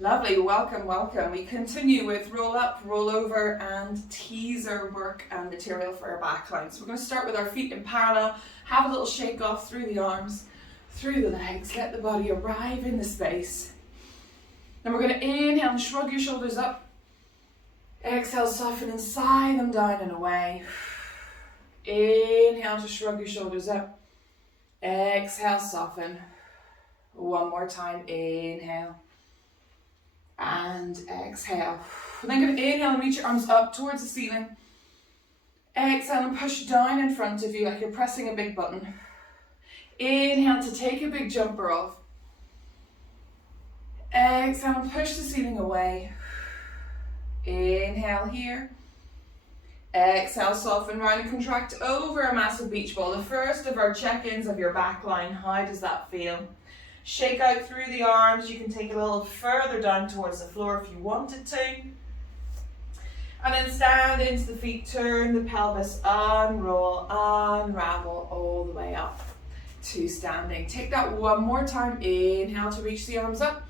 Lovely, welcome, welcome. We continue with roll up, roll over and teaser work and material for our back line. So we're going to start with our feet in parallel, have a little shake off through the arms, through the legs, let the body arrive in the space. Then we're going to inhale and shrug your shoulders up. Exhale, soften and sigh them down and away. Inhale to shrug your shoulders up. Exhale, soften. One more time, inhale. And exhale. And then going to inhale and reach your arms up towards the ceiling. Exhale and push down in front of you like you're pressing a big button. Inhale to take a big jumper off. Exhale and push the ceiling away. Inhale here. Exhale, soften round and contract over a massive beach ball. The first of our check-ins of your back line. How does that feel? Shake out through the arms. You can take it a little further down towards the floor if you wanted to. And then stand into the feet, turn the pelvis, unroll, unravel all the way up to standing. Take that one more time. Inhale to reach the arms up.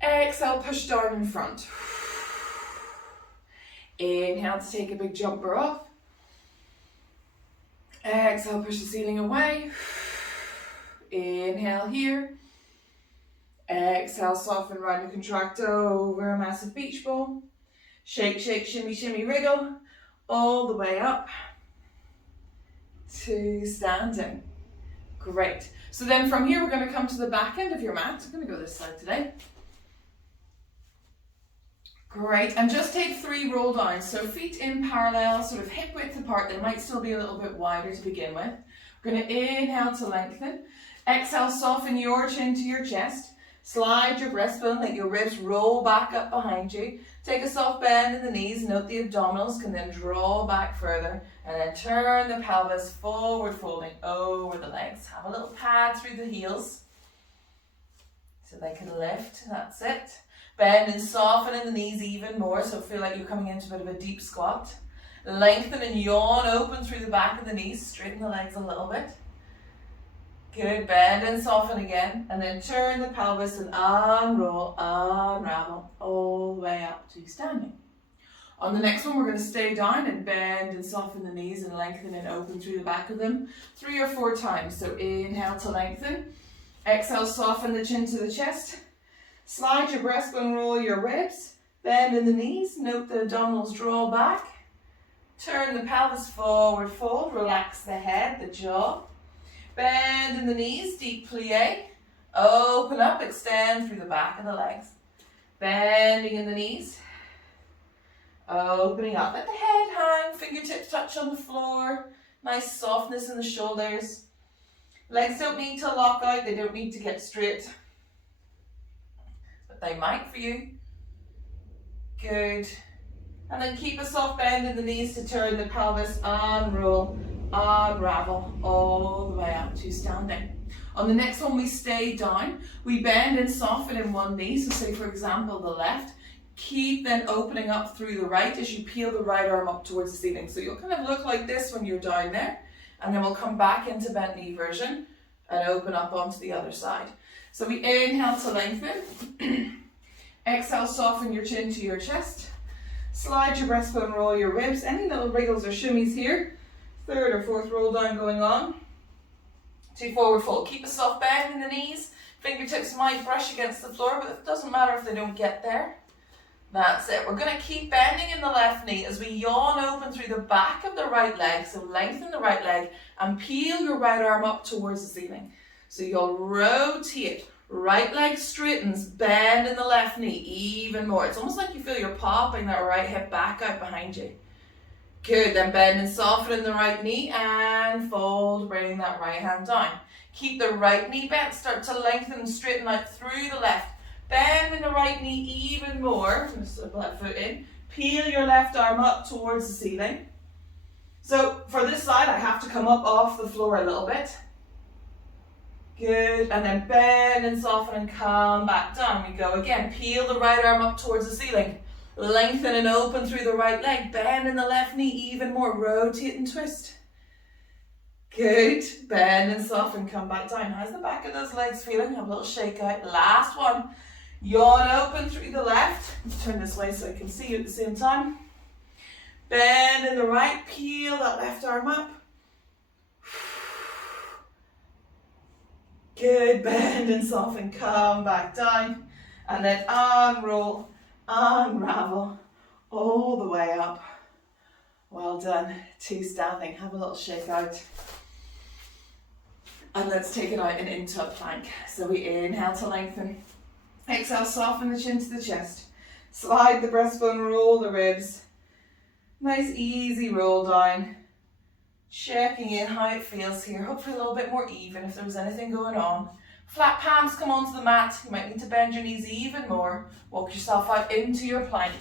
Exhale, push down in front. Inhale to take a big jumper off. Exhale, push the ceiling away. Inhale here. Exhale, soften, round and contract over a massive beach ball. Shake, shake, shimmy, shimmy, wriggle. All the way up to standing. Great. So then from here, we're going to come to the back end of your mat. I'm going to go this side today. Great, and just take 3 roll downs. So feet in parallel, sort of hip width apart. They might still be a little bit wider to begin with. We're going to inhale to lengthen. Exhale, soften your chin to your chest. Slide your breastbone, let your ribs roll back up behind you. Take a soft bend in the knees. Note the abdominals can then draw back further. And then turn the pelvis forward, folding over the legs. Have a little pad through the heels so they can lift. That's it. Bend and soften in the knees even more, so feel like you're coming into a bit of a deep squat. Lengthen and yawn open through the back of the knees. Straighten the legs a little bit. Good, bend and soften again. And then turn the pelvis and unroll, unravel, all the way up to standing. On the next one, we're going to stay down and bend and soften the knees and lengthen and open through the back of them 3 or 4 times. So inhale to lengthen. Exhale, soften the chin to the chest. Slide your breastbone, roll your ribs, bend in the knees, note the abdominals draw back, turn the pelvis forward, fold, relax the head, the jaw, bend in the knees, deep plie, open up, extend through the back of the legs, bending in the knees, opening up, let the head hang, fingertips touch on the floor, nice softness in the shoulders, legs don't need to lock out, they don't need to get straight. They might for you. Good. And then keep a soft bend in the knees to turn the pelvis, unroll, unravel, all the way up to standing. On the next one, we stay down. We bend and soften in one knee. So say, for example, the left. Keep then opening up through the right as you peel the right arm up towards the ceiling. So you'll kind of look like this when you're down there. And then we'll come back into bent knee version and open up onto the other side. So we inhale to lengthen. Exhale, soften your chin to your chest. Slide your breastbone, roll your ribs. Any little wriggles or shimmies here. 3rd or 4th roll down going on. To forward fold. Keep a soft bend in the knees. Fingertips might brush against the floor, but it doesn't matter if they don't get there. That's it. We're going to keep bending in the left knee as we yawn open through the back of the right leg. So lengthen the right leg and peel your right arm up towards the ceiling. So you'll rotate. Right leg straightens, bend in the left knee even more. It's almost like you feel you're popping that right hip back out behind you. Good, then bend and soften in the right knee and fold, bring that right hand down. Keep the right knee bent, start to lengthen and straighten out through the left. Bend in the right knee even more. Just slip that foot in. Peel your left arm up towards the ceiling. So for this side, I have to come up off the floor a little bit. Good, and then bend and soften and come back down. We go again. Peel the right arm up towards the ceiling. Lengthen and open through the right leg. Bend in the left knee even more. Rotate and twist. Good. Bend and soften. Come back down. How's the back of those legs feeling? Have a little shake out. Last one. Yawn open through the left. Let's turn this way so I can see you at the same time. Bend in the right, peel that left arm up. Good, bend and soften, come back down. And then unroll, unravel, all the way up. Well done, 2 standing, have a little shake out. And let's take it out and into a plank. So we inhale to lengthen. Exhale, soften the chin to the chest. Slide the breastbone, roll the ribs. Nice easy roll down. Checking in how it feels here. Hopefully a little bit more even if there was anything going on. Flat palms come onto the mat. You might need to bend your knees even more. Walk yourself out into your plank.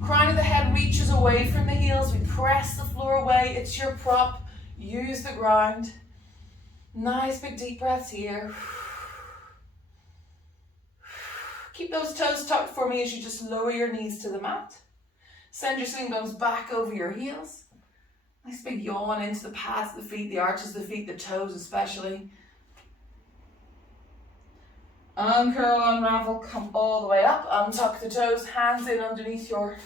Crown of the head reaches away from the heels. We press the floor away. It's your prop. Use the ground. Nice big deep breaths here. Keep those toes tucked for me as you just lower your knees to the mat. Send your sitting bones back over your heels. Nice big yawn into the pads of the feet, the arches of the feet, the toes especially. Uncurl, unravel, come all the way up. Untuck the toes, hands in underneath your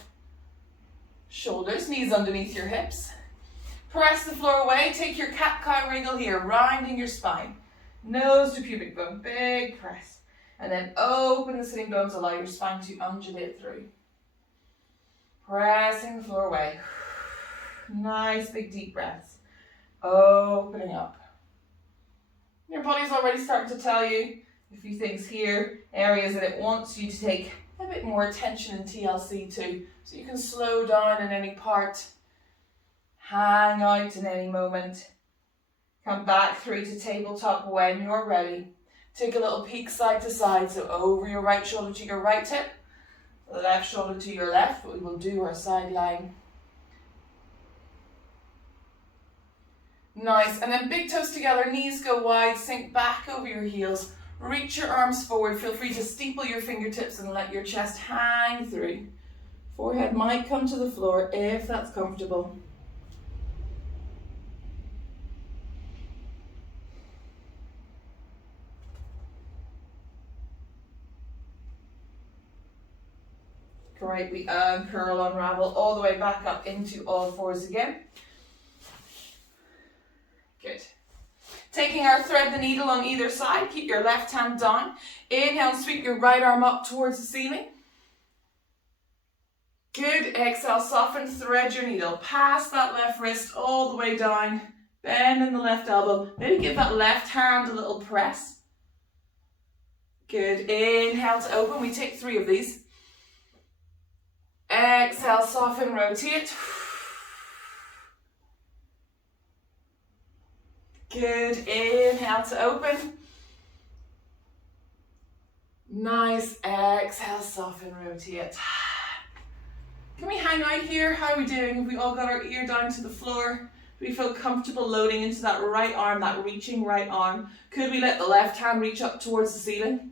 shoulders, knees underneath your hips. Press the floor away, take your cat-cow wriggle here, rounding your spine. Nose to pubic bone, big press. And then open the sitting bones, allow your spine to undulate through. Pressing the floor away. Nice big deep breaths. Opening up. Your body's already starting to tell you a few things here, areas that it wants you to take a bit more attention in TLC to, so you can slow down in any part, hang out in any moment, come back through to tabletop when you're ready. Take a little peek side to side, so over your right shoulder to your right hip, left shoulder to your left. We will do our side lying. Nice, and then big toes together, knees go wide, sink back over your heels, reach your arms forward, feel free to steeple your fingertips and let your chest hang through. Forehead might come to the floor if that's comfortable. Great, we uncurl, unravel all the way back up into all fours again. Good. Taking our thread the needle on either side, keep your left hand down. Inhale, sweep your right arm up towards the ceiling. Good, exhale, soften, thread your needle. Pass that left wrist all the way down. Bend in the left elbow. Maybe give that left hand a little press. Good, inhale to open. We take 3 of these. Exhale, soften, rotate. Good, inhale to open. Nice, exhale, soften, rotate. Can we hang out here? How are we doing? Have we all got our ear down to the floor? Do we feel comfortable loading into that right arm, that reaching right arm? Could we let the left hand reach up towards the ceiling?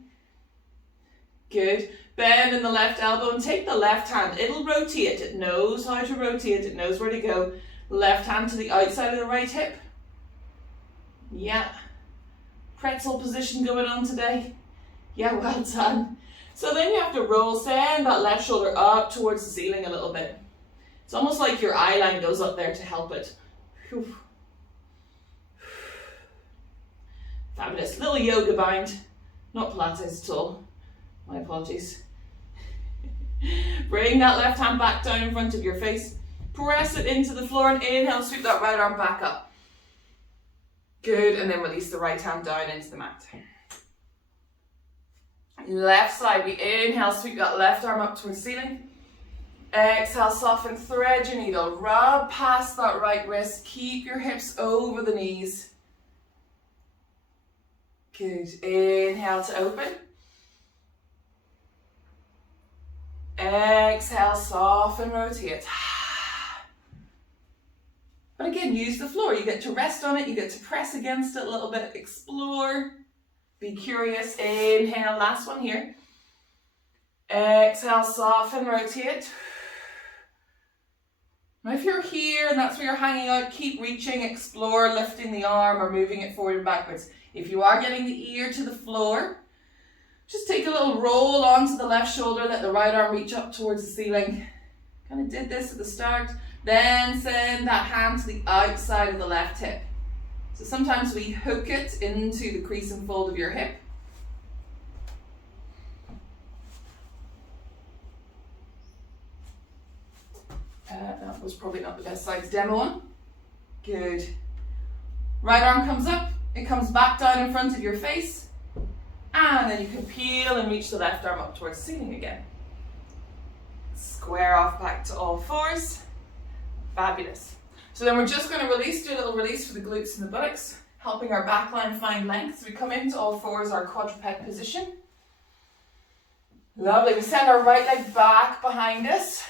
Good. Bend in the left elbow and take the left hand. It'll rotate. It knows how to rotate. It knows where to go. Left hand to the outside of the right hip. Yeah. Pretzel position going on today. Yeah, well done. So then you have to roll, send that left shoulder up towards the ceiling a little bit. It's almost like your eye line goes up there to help it. Whew. Fabulous. Little yoga bind. Not Pilates at all. My apologies. Bring that left hand back down in front of your face. Press it into the floor and inhale, sweep that right arm back up. Good, and then release the right hand down into the mat. Left side, we inhale, sweep that left arm up towards the ceiling. Exhale, soften, thread your needle, rub past that right wrist, keep your hips over the knees. Good, inhale to open. Exhale, soften, rotate. But again, use the floor. You get to rest on it, you get to press against it a little bit, explore, be curious. Inhale, last one here. Exhale, soften, rotate. Now if you're here and that's where you're hanging out, keep reaching, explore, lifting the arm or moving it forward and backwards. If you are getting the ear to the floor, Just take a little roll onto the left shoulder, let the right arm reach up towards the ceiling. Kind of did this at the start. Then send that hand to the outside of the left hip. So sometimes we hook it into the crease and fold of your hip. That was probably not the best side to demo on. Good. Right arm comes up, it comes back down in front of your face, and then you can peel and reach the left arm up towards the ceiling again. Square off back to all fours. Fabulous. So then we're just going to release, do a little release for the glutes and the buttocks, helping our back line find length. So we come into all fours, our quadruped position. Lovely. We send our right leg back behind us.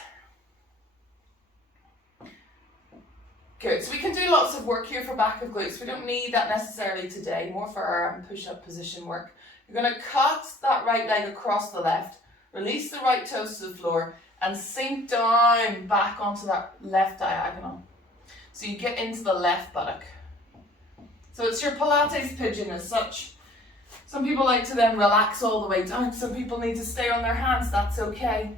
Good. So we can do lots of work here for back of glutes. We don't need that necessarily today, more for our push-up position work. You're going to cut that right leg across the left, release the right toes to the floor, and sink down back onto that left diagonal. So you get into the left buttock. So it's your Pilates pigeon as such. Some people like to then relax all the way down. Some people need to stay on their hands, that's okay.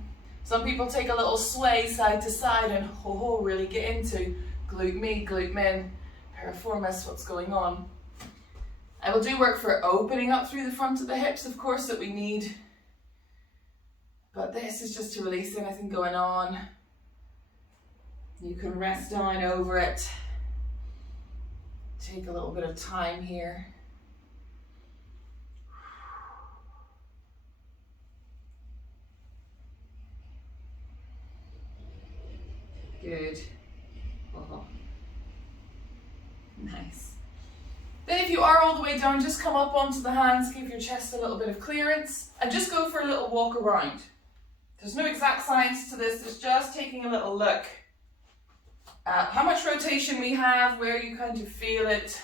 Some people take a little sway side to side and really get into glute me, glute min, piriformis, what's going on. I will do work for opening up through the front of the hips, of course, that we need. But this is just to release anything going on. You can rest down over it. Take a little bit of time here. Good. Oh. Nice. Then if you are all the way down, just come up onto the hands, give your chest a little bit of clearance, and just go for a little walk around. There's no exact science to this, it's just taking a little look at how much rotation we have, where you kind of feel it.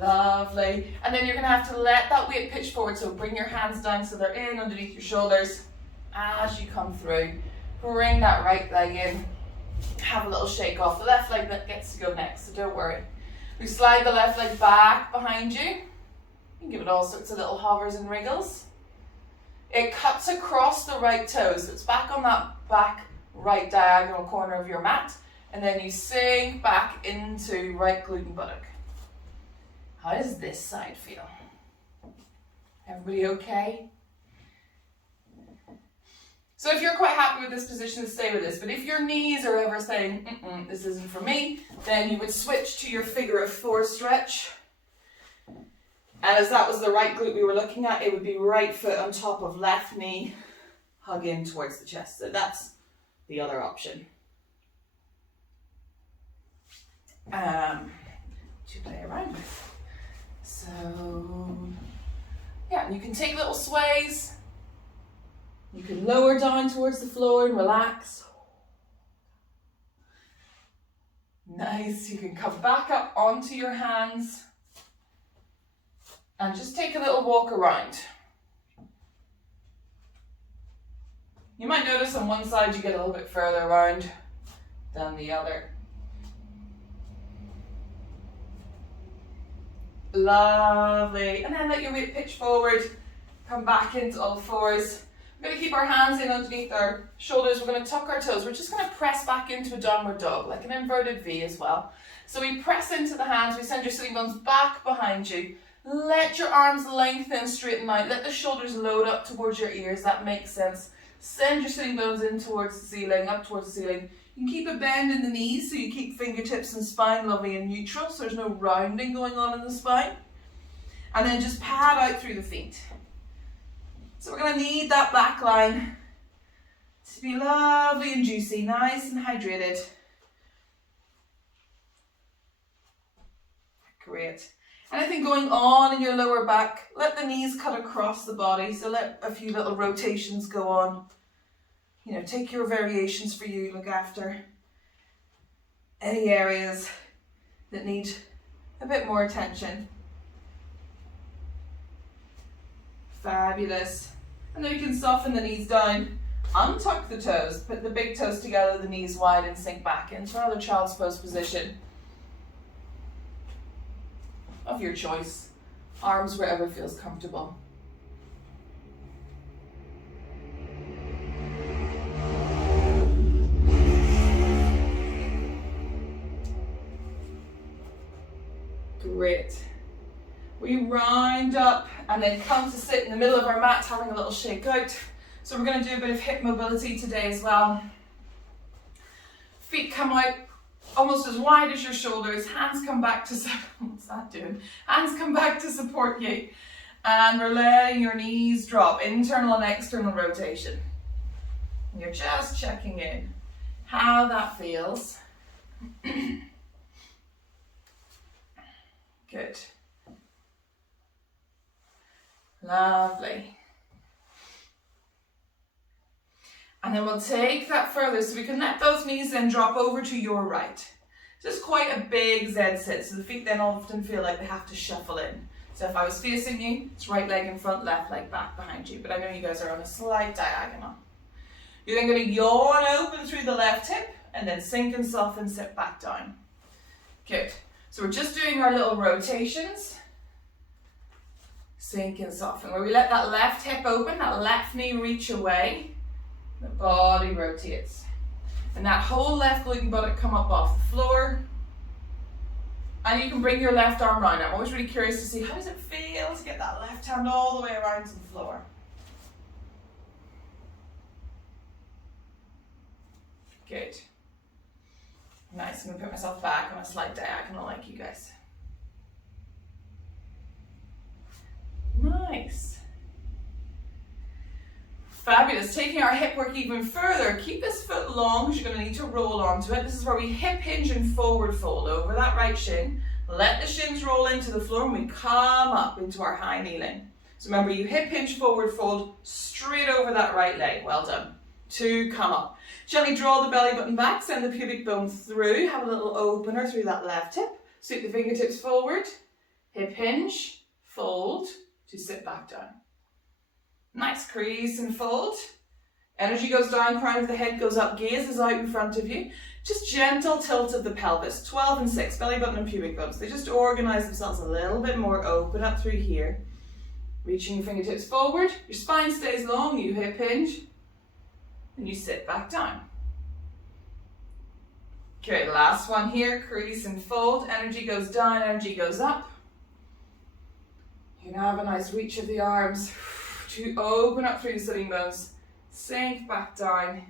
Lovely. And then you're going to have to let that weight pitch forward, so bring your hands down so they're in underneath your shoulders as you come through. Bring that right leg in. Have a little shake off. The left leg that gets to go next, so don't worry. We slide the left leg back behind you. You can give it all sorts of little hovers and wriggles. It cuts across the right toes, so it's back on that back right diagonal corner of your mat, and then you sink back into right glute and buttock. How does this side feel? Everybody okay? So if you're quite happy with this position, stay with this. But if your knees are ever saying, this isn't for me, then you would switch to your figure of four stretch. And as that was the right glute we were looking at, it would be right foot on top of left knee, hug in towards the chest. So that's the other option. To play around with. So, yeah, you can take little sways. You can lower down towards the floor and relax. Nice. You can come back up onto your hands and just take a little walk around. You might notice on one side you get a little bit further around than the other. Lovely. And then let your weight pitch forward. Come back into all fours. We're going to keep our hands in underneath our shoulders. We're going to tuck our toes. We're just going to press back into a downward dog, like an inverted V as well. So we press into the hands. We send your sitting bones back behind you. Let your arms lengthen, straighten out. Let the shoulders load up towards your ears. That makes sense. Send your sitting bones in towards the ceiling, up towards the ceiling. You can keep a bend in the knees, so you keep fingertips and spine lovely and neutral, so there's no rounding going on in the spine. And then just pad out through the feet. So we're going to need that back line to be lovely and juicy, nice and hydrated. Great. Anything going on in your lower back, let the knees cut across the body, so let a few little rotations go on. You know, take your variations for you, look after any areas that need a bit more attention. Fabulous. And then you can soften the knees down, untuck the toes, put the big toes together, the knees wide, and sink back into another child's pose position of your choice. Arms wherever feels comfortable. Great. We round up and then come to sit in the middle of our mat, having a little shake out. So we're going to do a bit of hip mobility today as well. Feet come out almost as wide as your shoulders. Hands come back to what's that doing? Hands come back to support you, and we're letting your knees drop. Internal and external rotation. And you're just checking in how that feels. Good. Lovely. And then we'll take that further, so we can let those knees then drop over to your right. This is quite a big Z sit, so the feet then often feel like they have to shuffle in. So if I was facing you, it's right leg in front, left leg back behind you, but I know you guys are on a slight diagonal. You're then going to yawn open through the left hip, and then sink and soften, sit back down. Good. So we're just doing our little rotations. Sink and soften, where we let that left hip open, that left knee reach away. The body rotates. And that whole left glute and buttock come up off the floor. And you can bring your left arm round. I'm always really curious to see, how does it feel to get that left hand all the way around to the floor? Good. Nice. I'm going to put myself back on a slight diagonal like you guys. Nice. Fabulous. Taking our hip work even further, keep this foot long because you're going to need to roll onto it. This is where we hip hinge and forward fold over that right shin. Let the shins roll into the floor and we come up into our high kneeling. So remember, you hip hinge, forward fold, straight over that right leg. Well done. 2, come up. Gently draw the belly button back, send the pubic bone through, have a little opener through that left hip. Sweep the fingertips forward, hip hinge, fold, to sit back down. Nice, crease and fold. Energy goes down, crown of the head goes up, gaze is out in front of you. Just gentle tilt of the pelvis, 12 and 6, belly button and pubic bones. They just organize themselves a little bit more, open up through here. Reaching your fingertips forward, your spine stays long, you hip hinge, and you sit back down. Okay, last one here, crease and fold. Energy goes down, energy goes up. You can have a nice reach of the arms to open up through the sitting bones, sink back down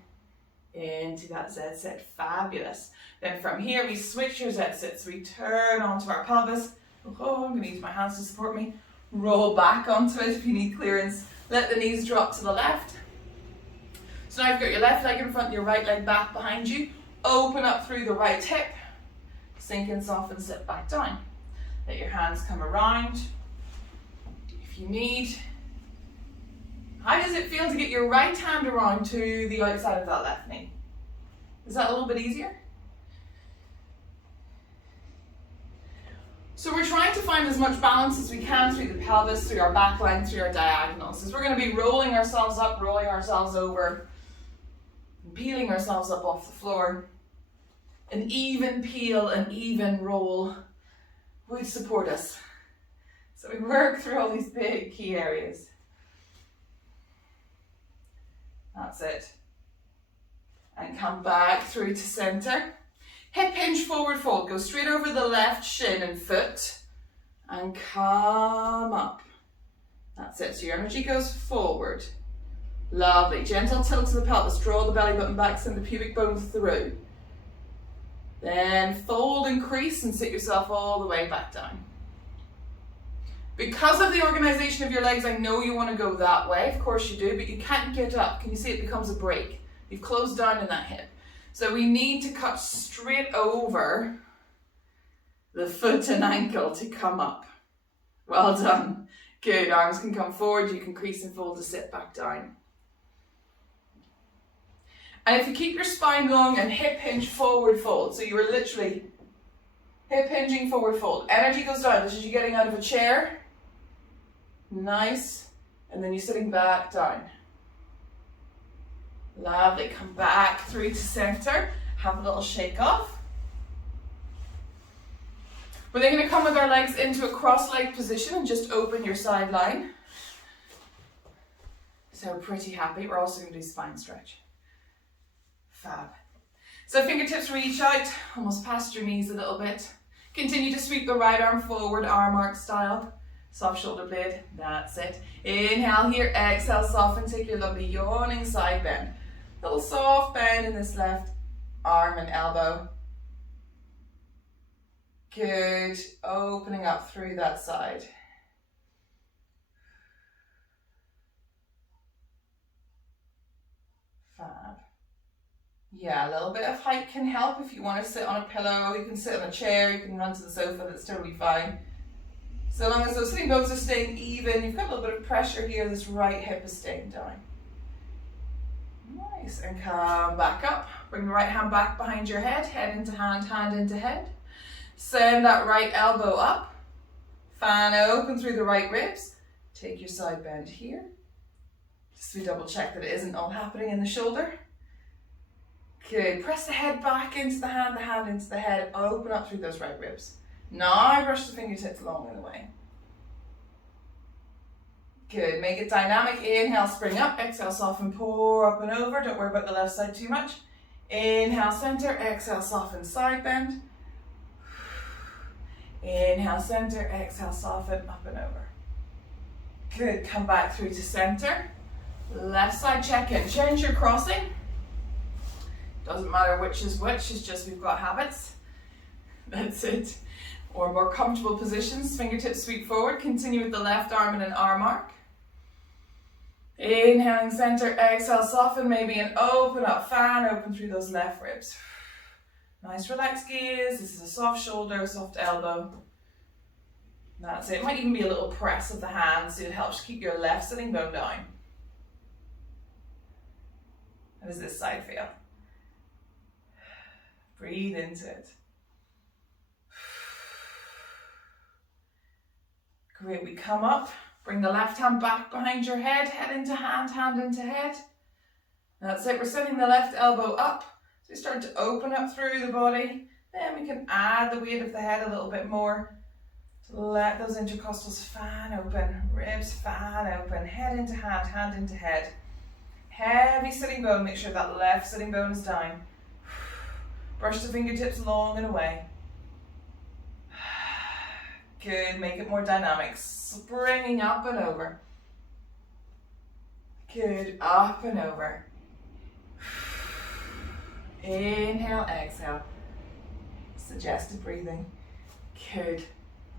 into that Z sit. Fabulous. Then from here we switch your Z sits. We turn onto our pelvis. Oh, I'm going to use my hands to support me. Roll back onto it if you need clearance. Let the knees drop to the left. So now you've got your left leg in front, your right leg back behind you. Open up through the right hip. Sink and soften, sit back down. Let your hands come around if you need. How does it feel to get your right hand around to the outside of that left knee? Is that a little bit easier? So we're trying to find as much balance as we can through the pelvis, through our back line, through our diagonals. As we're going to be rolling ourselves up, rolling ourselves over, peeling ourselves up off the floor. An even peel, an even roll would support us. So we work through all these big key areas. That's it. And come back through to center. Hip hinge, forward fold. Go straight over the left shin and foot. And come up. That's it. So your energy goes forward. Lovely. Gentle tilt to the pelvis. Draw the belly button back. Send the pubic bone through. Then fold and crease and sit yourself all the way back down. Because of the organization of your legs, I know you want to go that way. Of course you do, but you can't get up. Can you see it becomes a break? You've closed down in that hip. So we need to cut straight over the foot and ankle to come up. Well done. Good. Arms can come forward. You can crease and fold to sit back down. And if you keep your spine long and hip hinge, forward fold. So you are literally hip hinging, forward fold. Energy goes down. This is you getting out of a chair. Nice. And then you're sitting back down. Lovely. Come back through to center. Have a little shake off. We're then going to come with our legs into a cross-leg position and just open your side line. So pretty happy. We're also going to do spine stretch. Fab. So fingertips reach out, almost past your knees a little bit. Continue to sweep the right arm forward, arm arc style. Soft shoulder blade, that's it. Inhale here, exhale, soften, take your lovely yawning side bend. Little soft bend in this left arm and elbow. Good, opening up through that side. Fab. Yeah, a little bit of height can help. If you want to sit on a pillow, you can sit on a chair, you can run to the sofa, that's totally fine. So long as those sitting bones are staying even, you've got a little bit of pressure here, this right hip is staying down. Nice, and come back up. Bring the right hand back behind your head, head into hand, hand into head. Send that right elbow up. Fan open through the right ribs. Take your side bend here. Just to double check that it isn't all happening in the shoulder. Good, press the head back into the hand into the head. Open up through those right ribs. Now brush the fingertips along in the way. Good, make it dynamic. Inhale, spring up. Exhale, soften, pour up and over. Don't worry about the left side too much. Inhale, center. Exhale, soften, side bend. Inhale, center. Exhale, soften, up and over. Good, come back through to center. Left side check-in. Change your crossing. Doesn't matter which is which, it's just we've got habits. That's it. Or more comfortable positions, fingertips sweep forward. Continue with the left arm in an arm arc. Inhaling center, exhale, soften maybe and open up, fan open through those left ribs. Nice relaxed gaze. This is a soft shoulder, soft elbow. That's it. It might even be a little press of the hands, so it helps keep your left sitting bone down. How does this side feel? Breathe into it. Great, we come up, bring the left hand back behind your head, head into hand, hand into head. That's it, we're sending the left elbow up. So we start to open up through the body. Then we can add the weight of the head a little bit more. To let those intercostals fan open, ribs fan open, head into hand, hand into head. Heavy sitting bone, make sure that left sitting bone is down. Brush the fingertips long and away. Good, make it more dynamic. Springing up and over. Good, up and over. Inhale, exhale. Suggested breathing. Good,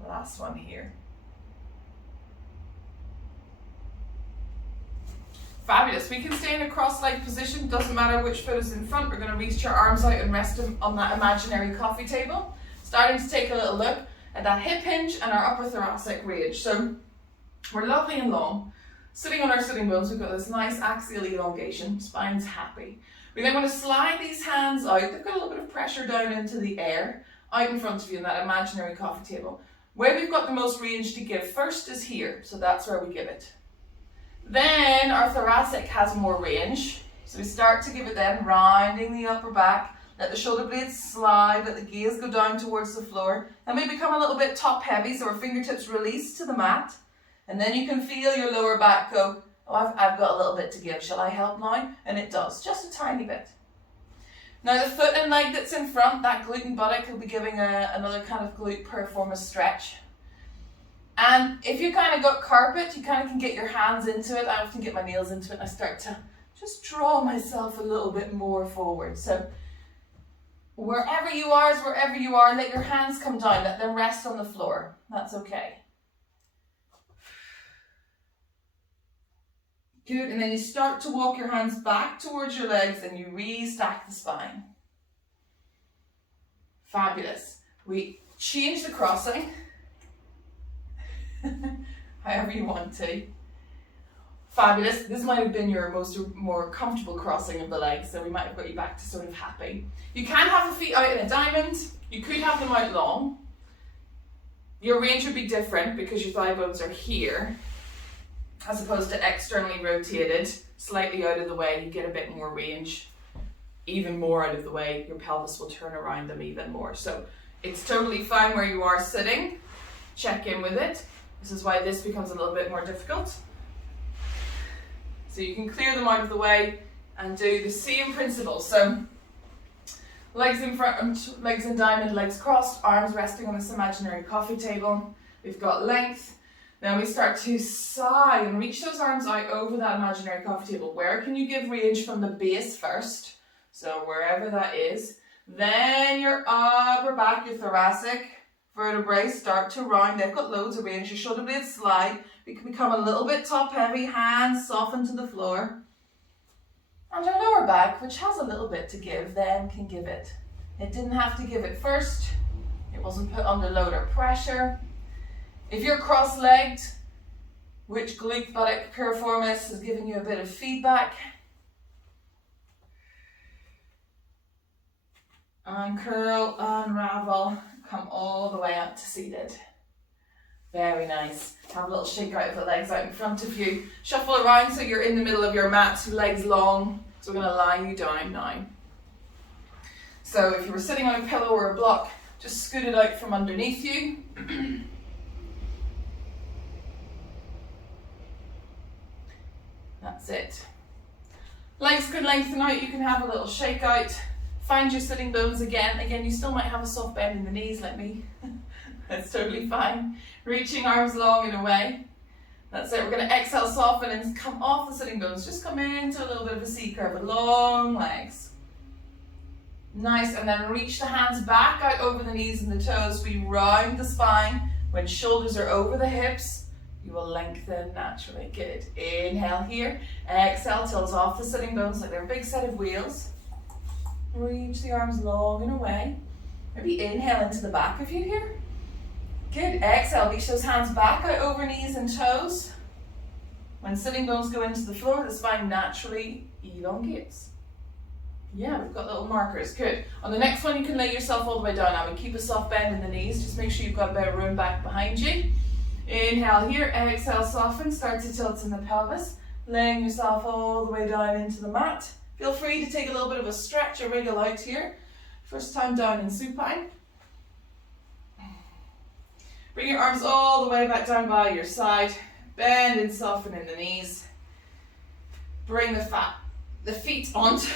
last one here. Fabulous, we can stay in a cross-leg position, doesn't matter which foot is in front. We're going to reach our arms out and rest them on that imaginary coffee table. Starting to take a little look at that hip hinge and our upper thoracic ridge. So we're lovely and long. Sitting on our sitting bones, we've got this nice axial elongation, spine's happy. We then want to slide these hands out. They've got a little bit of pressure down into the air, out in front of you in that imaginary coffee table. Where we've got the most range to give first is here, so that's where we give it. Then our thoracic has more range, so we start to give it then, rounding the upper back. Let the shoulder blades slide, let the gaze go down towards the floor. And we become a little bit top heavy, so our fingertips release to the mat. And then you can feel your lower back go, oh, I've got a little bit to give, shall I help now? And it does, just a tiny bit. Now the foot and leg that's in front, that glute and buttock, will be giving another kind of glute piriformis stretch. And if you kind of got carpet, you kind of can get your hands into it. I often get my nails into it and I start to just draw myself a little bit more forward. So wherever you are is wherever you are. Let your hands come down, let them rest on the floor. That's okay. Good, and then you start to walk your hands back towards your legs and you restack the spine. Fabulous. We change the crossing. However you want to. Fabulous. This might have been your more comfortable crossing of the legs, so we might have got you back to sort of happy. You can have the feet out in a diamond. You could have them out long. Your range would be different because your thigh bones are here, as opposed to externally rotated, slightly out of the way. You get a bit more range, even more out of the way. Your pelvis will turn around them even more. So It's totally fine where you are sitting. Check in with it. This is why this becomes a little bit more difficult. So you can clear them out of the way and do the same principle. So legs in front, legs in diamond, legs crossed, arms resting on this imaginary coffee table. We've got length. Then we start to sigh and reach those arms out over that imaginary coffee table. Where can you give range from the base first? So wherever that is. Then your upper back, your thoracic vertebrae start to round. They've got loads of range. Your shoulder blades slide. We can become a little bit top heavy. Hands soften to the floor. And your lower back, which has a little bit to give, then can give it. It didn't have to give it first. It wasn't put under load or pressure. If you're cross-legged, which glute buttock piriformis is giving you a bit of feedback. Uncurl, unravel, come all the way up to seated. Very nice. Have a little shake out of the legs out in front of you. Shuffle around so you're in the middle of your mat, legs long. So we're going to lie you down now. So if you were sitting on a pillow or a block, just scoot it out from underneath you. That's it. Legs can lengthen out, you can have a little shake out. Find your sitting bones again. Again, you still might have a soft bend in the knees like me. That's totally fine. Reaching arms long and away. That's it. We're going to exhale, soften and come off the sitting bones. Just come into a little bit of a C curve with long legs. Nice. And then reach the hands back out over the knees and the toes. We round the spine. When shoulders are over the hips, you will lengthen naturally. Good. Inhale here. Exhale, tilt off the sitting bones like they're a big set of wheels. Reach the arms long and away. Maybe inhale into the back of you here. Good. Exhale, reach those hands back out over knees and toes. When sitting bones go into the floor, the spine naturally elongates. Yeah, we've got little markers. Good. On the next one, you can lay yourself all the way down. I would keep a soft bend in the knees. Just make sure you've got a bit of room back behind you. Inhale here. Exhale, soften. Start to tilt in the pelvis. Laying yourself all the way down into the mat. Feel free to take a little bit of a stretch or wriggle out here. First time down in supine. Bring your arms all the way back down by your side. Bend and soften in the knees. Bring the feet onto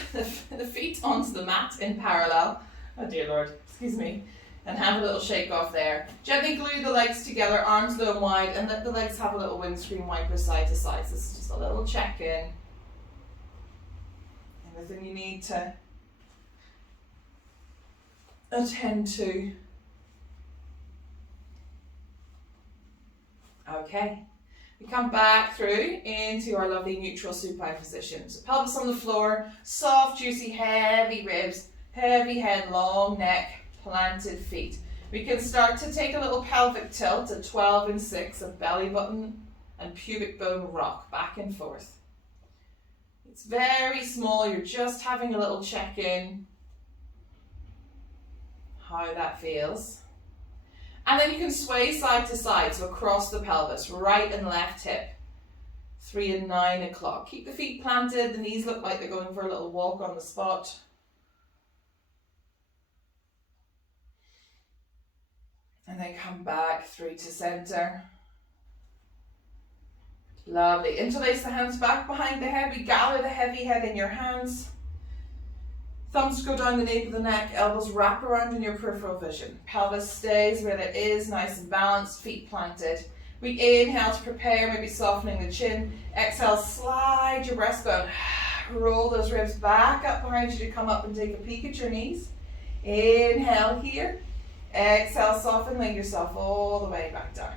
the mat in parallel. Oh dear Lord, excuse me. And have a little shake off there. Gently glue the legs together, arms low and wide, and let the legs have a little windscreen wiper side to side. So this is just a little check-in. Anything you need to attend to. Okay, we come back through into our lovely neutral supine position. So pelvis on the floor, soft, juicy, heavy ribs, heavy head, long neck, planted feet. We can start to take a little pelvic tilt at 12 and 6 of belly button and pubic bone rock back and forth. It's very small, you're just having a little check-in how that feels. And then you can sway side to side, so across the pelvis, right and left hip. 3 and 9 o'clock. Keep the feet planted, the knees look like they're going for a little walk on the spot. And then come back through to center. Lovely. Interlace the hands back behind the head. We gather the heavy head in your hands. Thumbs go down the nape of the neck, elbows wrap around in your peripheral vision. Pelvis stays where it is, nice and balanced, feet planted. We inhale to prepare, maybe softening the chin. Exhale, slide your breastbone. Roll those ribs back up behind you to come up and take a peek at your knees. Inhale here. Exhale, soften, lay yourself all the way back down.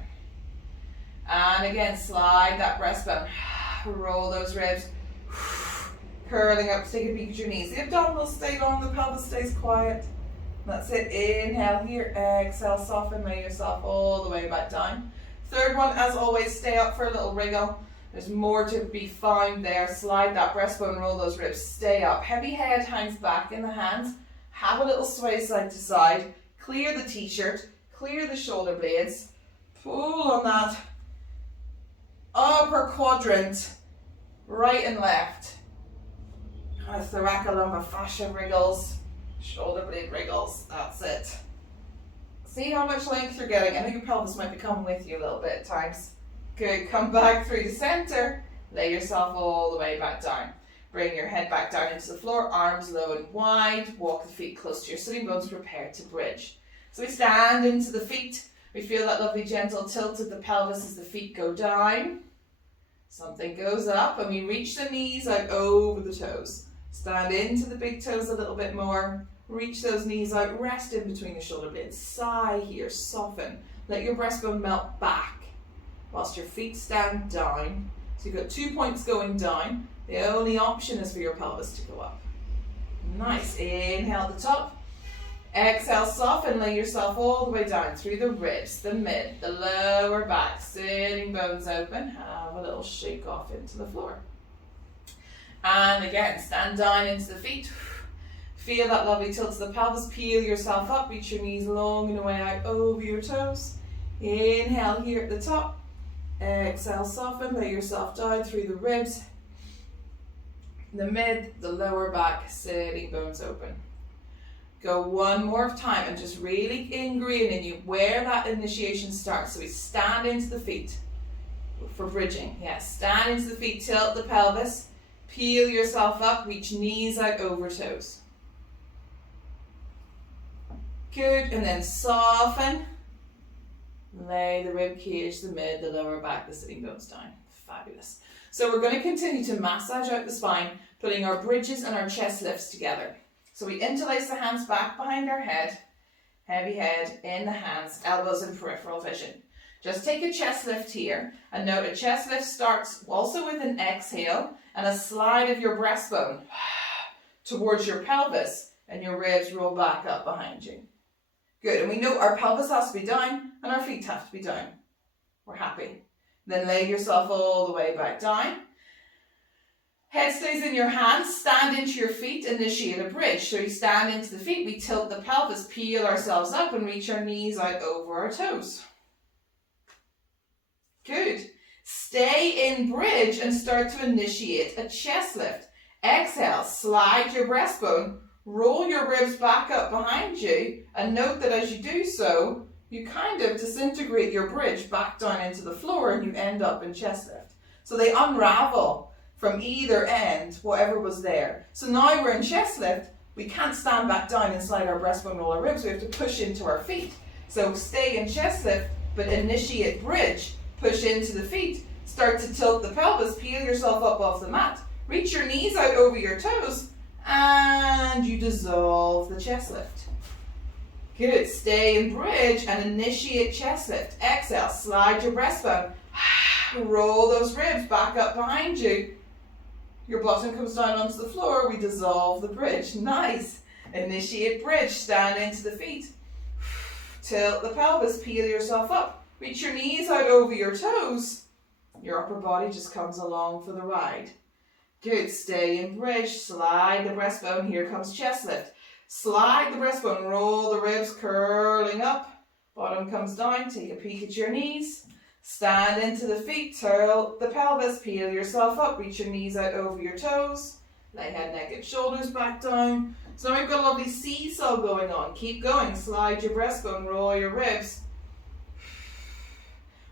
And again, slide that breastbone. Roll those ribs. Curling up to take a peek at your knees. The abdominals stay long, the pelvis stays quiet. That's it. Inhale here. Exhale, soften, lay yourself all the way back down. Third one, as always, stay up for a little wriggle. There's more to be found there. Slide that breastbone, roll those ribs, stay up. Heavy head hangs back in the hands. Have a little sway side to side. Clear the t-shirt. Clear the shoulder blades. Pull on that upper quadrant, right and left. Kind of thoracolumbar fascia wriggles, shoulder blade wriggles. That's it. See how much length you're getting. I know your pelvis might be coming with you a little bit at times. Good, come back through the center. Lay yourself all the way back down. Bring your head back down into the floor, arms low and wide. Walk the feet close to your sitting bones, prepare to bridge. So we stand into the feet. We feel that lovely gentle tilt of the pelvis as the feet go down. Something goes up and we reach the knees out over the toes. Stand into the big toes a little bit more. Reach those knees out, rest in between the shoulder blades. Sigh here, soften. Let your breastbone melt back whilst your feet stand down. So you've got 2 points going down. The only option is for your pelvis to go up. Nice. Inhale at the top. Exhale, soften. Lay yourself all the way down through the ribs, the mid, the lower back. Sitting bones open. Have a little shake off into the floor. And again, stand down into the feet. Feel that lovely tilt to the pelvis. Peel yourself up. Reach your knees long and away out over your toes. Inhale here at the top. Exhale, soften. Lay yourself down through the ribs, the mid, the lower back, sitting bones open. Go one more time and just really ingrain in you where that initiation starts. So we stand into the feet for bridging. Yes, stand into the feet, tilt the pelvis, peel yourself up, reach knees out over toes. Good, and then soften. Lay the rib cage, the mid, the lower back, the sitting bones down. Fabulous. So we're going to continue to massage out the spine, putting our bridges and our chest lifts together. So we interlace the hands back behind our head, heavy head in the hands, elbows in peripheral vision. Just take a chest lift here, and note a chest lift starts also with an exhale and a slide of your breastbone towards your pelvis, and your ribs roll back up behind you. Good, and we know our pelvis has to be down and our feet have to be down. We're happy. Then lay yourself all the way back down. Head stays in your hands, stand into your feet, initiate a bridge. So you stand into the feet, we tilt the pelvis, peel ourselves up and reach our knees out over our toes. Good. Stay in bridge and start to initiate a chest lift. Exhale, slide your breastbone, roll your ribs back up behind you, and note that as you do so, you kind of disintegrate your bridge back down into the floor and you end up in chest lift. So they unravel from either end, whatever was there. So now we're in chest lift, we can't stand back down and slide our breastbone, roll our ribs, we have to push into our feet. So stay in chest lift, but initiate bridge, push into the feet, start to tilt the pelvis, peel yourself up off the mat, reach your knees out over your toes, and you dissolve the chest lift. Good, stay in bridge and initiate chest lift. Exhale, slide your breastbone, roll those ribs back up behind you. Your bottom comes down onto the floor, we dissolve the bridge. Nice. Initiate bridge, stand into the feet. Tilt the pelvis, peel yourself up. Reach your knees out over your toes. Your upper body just comes along for the ride. Good, stay in bridge, slide the breastbone, here comes chest lift. Slide the breastbone, roll the ribs, curling up. Bottom comes down, take a peek at your knees. Stand into the feet, tilt the pelvis, peel yourself up, reach your knees out over your toes. Lay head, neck and shoulders back down. So now we've got a lovely seesaw going on. Keep going, slide your breastbone, roll your ribs.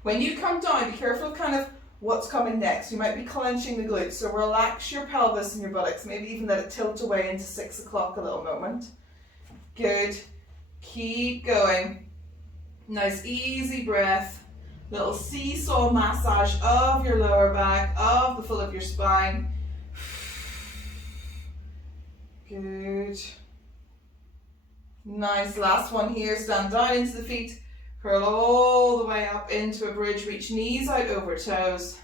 When you come down, be careful kind of what's coming next. You might be clenching the glutes, so relax your pelvis and your buttocks. Maybe even let it tilt away into 6 o'clock a little moment. Good. Keep going. Nice easy breath. Little seesaw massage of your lower back, of the full of your spine. Good. Nice. Last one here. Stand down into the feet. Curl all the way up into a bridge. Reach knees out over toes.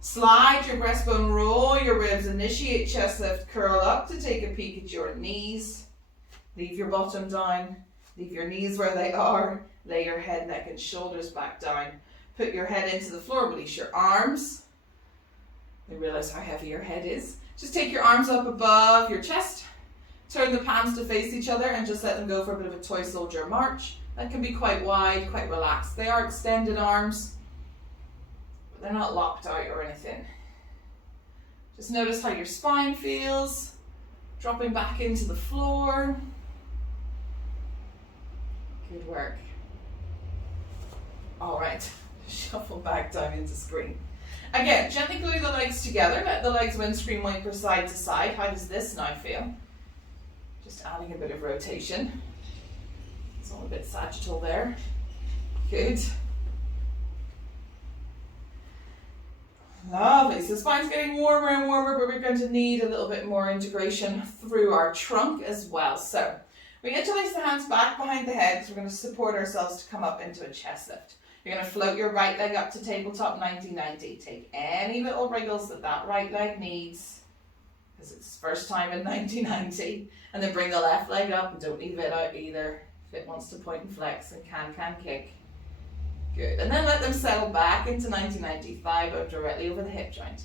Slide your breastbone, roll your ribs, initiate chest lift. Curl up to take a peek at your knees. Leave your bottom down. Leave your knees where they are. Lay your head, neck and shoulders back down. Put your head into the floor. Release your arms. You realize how heavy your head is. Just take your arms up above your chest. Turn the palms to face each other and just let them go for a bit of a toy soldier march. That can be quite wide, quite relaxed. They are extended arms, but they're not locked out or anything. Just notice how your spine feels. Dropping back into the floor. Good work. All right, shuffle back down into screen. Again, gently glue the legs together. Let the legs windscreen wiper side to side. How does this now feel? Just adding a bit of rotation. It's all a bit sagittal there. Good. Lovely. So the spine's getting warmer and warmer, but we're going to need a little bit more integration through our trunk as well. So we interlace the hands back behind the head because we're going to support ourselves to come up into a chest lift. You're going to float your right leg up to tabletop 90-90. Take any little wriggles that right leg needs, because it's first time in 90-90. And then bring the left leg up and don't leave it out either. If it wants to point and flex and can kick. Good. And then let them settle back into 90-90. Thigh bone directly over the hip joint.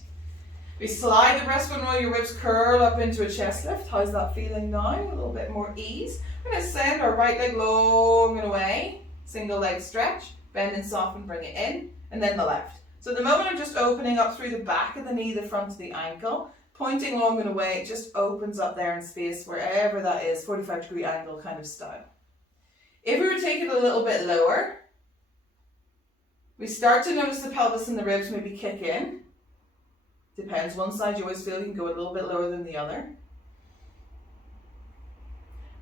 We slide the breastbone, roll your ribs, curl up into a chest lift. How's that feeling now? A little bit more ease. We're going to send our right leg long and away. Single leg stretch. Bend and soften, bring it in. And then the left. So at the moment I'm just opening up through the back of the knee, the front of the ankle. Pointing long and away, it just opens up there in space, wherever that is, 45-degree angle kind of style. If we were to take it a little bit lower, we start to notice the pelvis and the ribs maybe kick in. Depends, one side you always feel you can go a little bit lower than the other.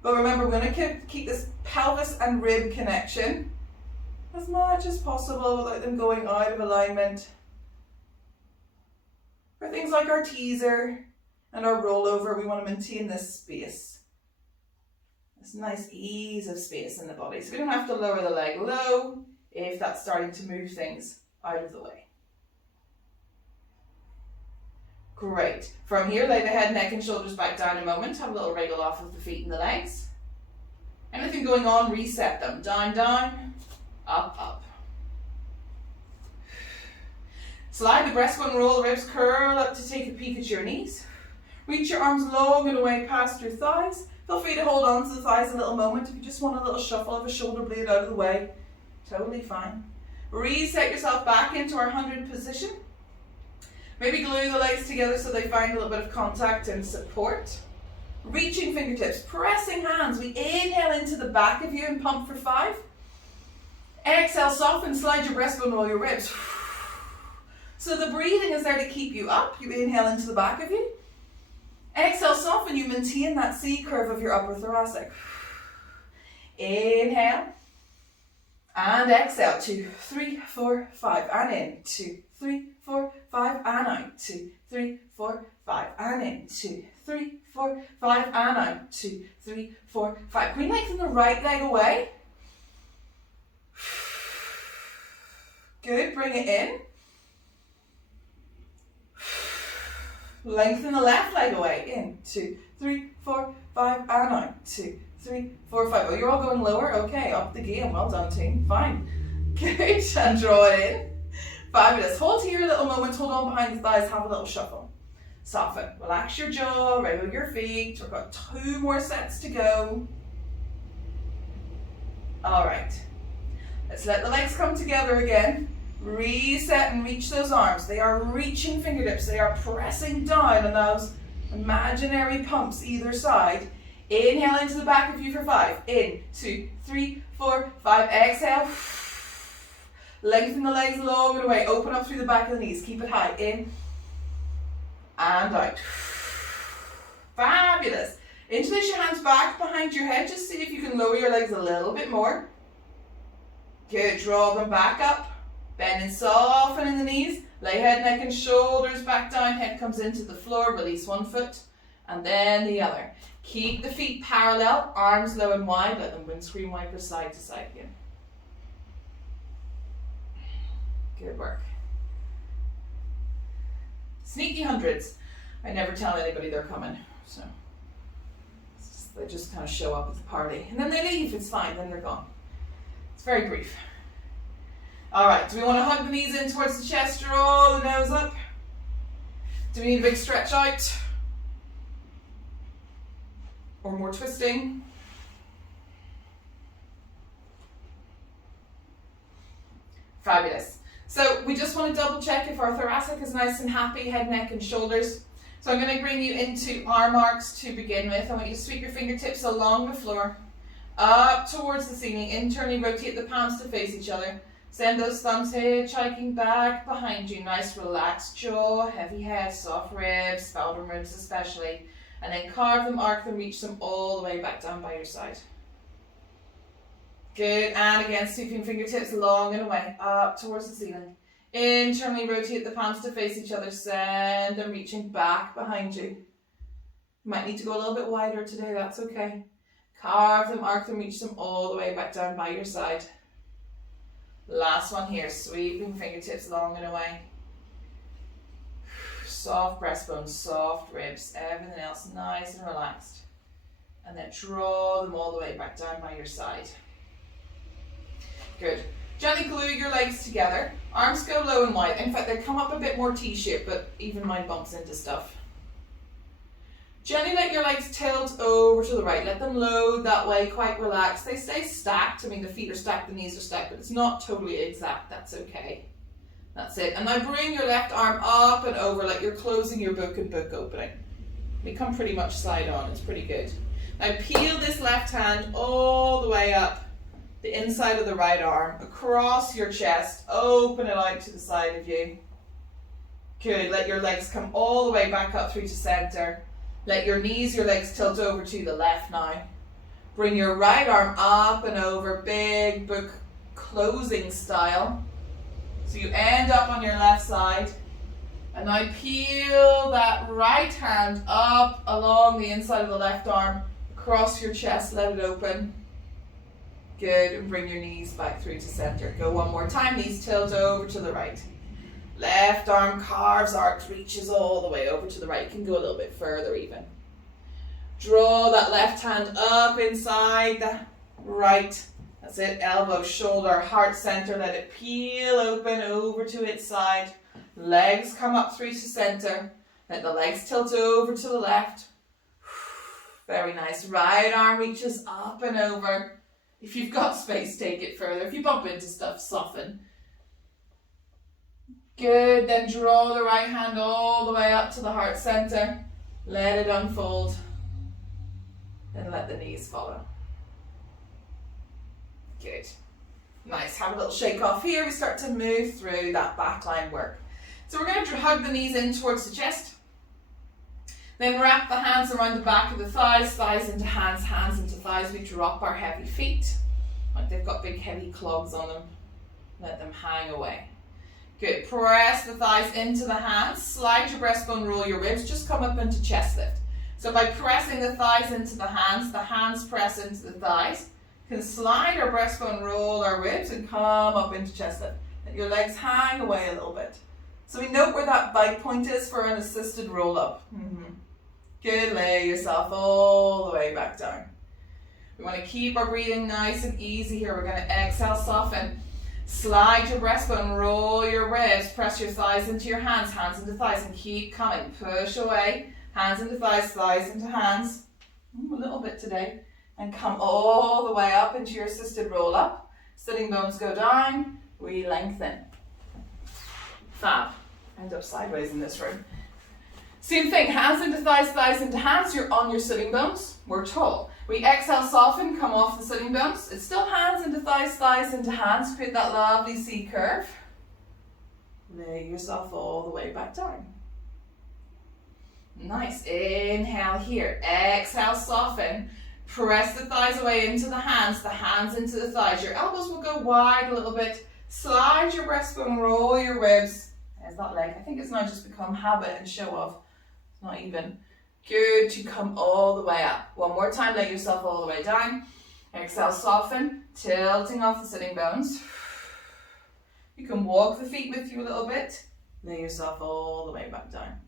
But remember, we're going to keep this pelvis and rib connection as much as possible without them going out of alignment. For things like our teaser and our rollover, we want to maintain this space. This nice ease of space in the body. So we don't have to lower the leg low if that's starting to move things out of the way. Great. From here, lay the head, neck and shoulders back down a moment. Have a little wriggle off of the feet and the legs. Anything going on, reset them. Down, down, up, up. Slide the breastbone, roll the ribs, curl up to take a peek at your knees. Reach your arms long and away past your thighs. Feel free to hold on to the thighs a little moment. If you just want a little shuffle of a shoulder blade out of the way, totally fine. Reset yourself back into our 100 position. Maybe glue the legs together so they find a little bit of contact and support. Reaching fingertips, pressing hands. We inhale into the back of you and pump for 5. Exhale, soften, slide your breastbone, roll your ribs. So the breathing is there to keep you up. You inhale into the back of you. Exhale, soften. You maintain that C curve of your upper thoracic. Inhale. And exhale. 2, 3, 4, 5. And in. 2, 3, 4, 5. And out. 2, 3, 4, 5. And in. 2, 3, 4, 5. And out. 2, 3, 4, 5. Can we lengthen the right leg away? Good. Bring it in. Lengthen the left leg away. In. 2, 3, 4, 5. And out. 2, 3, 4, 5. Oh, you're all going lower? Okay. Up the game. Well done, team. Fine. Good. And draw it in. Fabulous. Hold here a little moment. Hold on behind the thighs. Have a little shuffle. Soften. Relax your jaw. Wriggle your feet. We've got 2 more sets to go. All right. Let's let the legs come together again. Reset and reach those arms. They are reaching fingertips. They are pressing down on those imaginary pumps either side. Inhale into the back of you for 5. In. 2, 3, 4, 5. Exhale. Lengthen the legs long and away. Open up through the back of the knees. Keep it high. In. And out. Fabulous. Interlace your hands back behind your head. Just see if you can lower your legs a little bit more. Good. Draw them back up. Bend and soften in the knees. Lay head, neck and shoulders back down. Head comes into the floor. Release one foot and then the other. Keep the feet parallel. Arms low and wide. Let them windscreen wiper side to side again. Good work. Sneaky hundreds. I never tell anybody they're coming. So they just kind of show up at the party. And then they leave. It's fine. Then they're gone. It's very brief. All right, do we want to hug the knees in towards the chest, draw the nose up? Do we need a big stretch out? Or more twisting? Fabulous. So we just want to double check if our thoracic is nice and happy, head, neck and shoulders. So I'm going to bring you into arm arcs to begin with. I want you to sweep your fingertips along the floor. Up towards the ceiling. Internally rotate the palms to face each other. Send those thumbs hitchhiking back behind you. Nice relaxed jaw, heavy head, soft ribs, spalding ribs especially. And then carve them, arc them, reach them all the way back down by your side. Good, and again, sweeping fingertips long and away, up towards the ceiling. Internally rotate the palms to face each other, send them reaching back behind you. You might need to go a little bit wider today, that's okay. Carve them, arc them, reach them all the way back down by your side. Last one here, sweeping fingertips long and away. Soft breastbone, soft ribs, everything else nice and relaxed. And then draw them all the way back down by your side. Good. Gently glue your legs together. Arms go low and wide. In fact, they come up a bit more T-shaped, but even mine bumps into stuff. Gently let your legs tilt over to the right. Let them load that way, quite relaxed. They stay stacked. I mean, the feet are stacked, the knees are stacked, but it's not totally exact. That's okay. That's it. And now bring your left arm up and over like you're closing your book and book opening. We come pretty much side on. It's pretty good. Now peel this left hand all the way up the inside of the right arm, across your chest, open it out to the side of you. Good, let your legs come all the way back up through to center. Let your knees, your legs tilt over to the left now. Bring your right arm up and over, big book closing style. So you end up on your left side. And now peel that right hand up along the inside of the left arm, across your chest, let it open. Good, and bring your knees back through to center. Go one more time, knees tilt over to the right. Left arm carves, arcs, reaches all the way over to the right. You can go a little bit further even. Draw that left hand up inside the right. That's it, elbow, shoulder, heart center. Let it peel open over to its side. Legs come up through to center. Let the legs tilt over to the left. Very nice. Right arm reaches up and over. If you've got space, take it further. If you bump into stuff, soften. Good, then draw the right hand all the way up to the heart center. Let it unfold. Then let the knees follow. Good. Nice, have a little shake off here. We start to move through that back line work. So we're going to hug the knees in towards the chest. Then wrap the hands around the back of the thighs, thighs into hands, hands into thighs. We drop our heavy feet, like they've got big heavy clogs on them. Let them hang away. Good, press the thighs into the hands, slide your breastbone, roll your ribs, just come up into chest lift. So by pressing the thighs into the hands press into the thighs. You can slide our breastbone, roll our ribs and come up into chest lift. Let your legs hang away a little bit. So we note where that bite point is for an assisted roll up. Good, lay yourself all the way back down. We want to keep our breathing nice and easy here. We're going to exhale, soften. Slide your breastbone, roll your ribs, press your thighs into your hands, hands into thighs, and keep coming. Push away, hands into thighs, thighs into hands. A little bit today. And come all the way up into your assisted roll up. Sitting bones go down, we lengthen. Fab. End up sideways in this room. Same thing, hands into thighs, thighs into hands. You're on your sitting bones. We're tall. We exhale, soften, come off the sitting bones. It's still hands into thighs, thighs into hands. Create that lovely C curve. Lay yourself all the way back down. Nice. Inhale here. Exhale, soften. Press the thighs away into the hands into the thighs. Your elbows will go wide a little bit. Slide your breastbone, roll your ribs. There's that leg. I think it's now just become habit and show off. It's not even. Good to come all the way up. One more time, lay yourself all the way down. Exhale, soften, tilting off the sitting bones. You can walk the feet with you a little bit. Lay yourself all the way back down.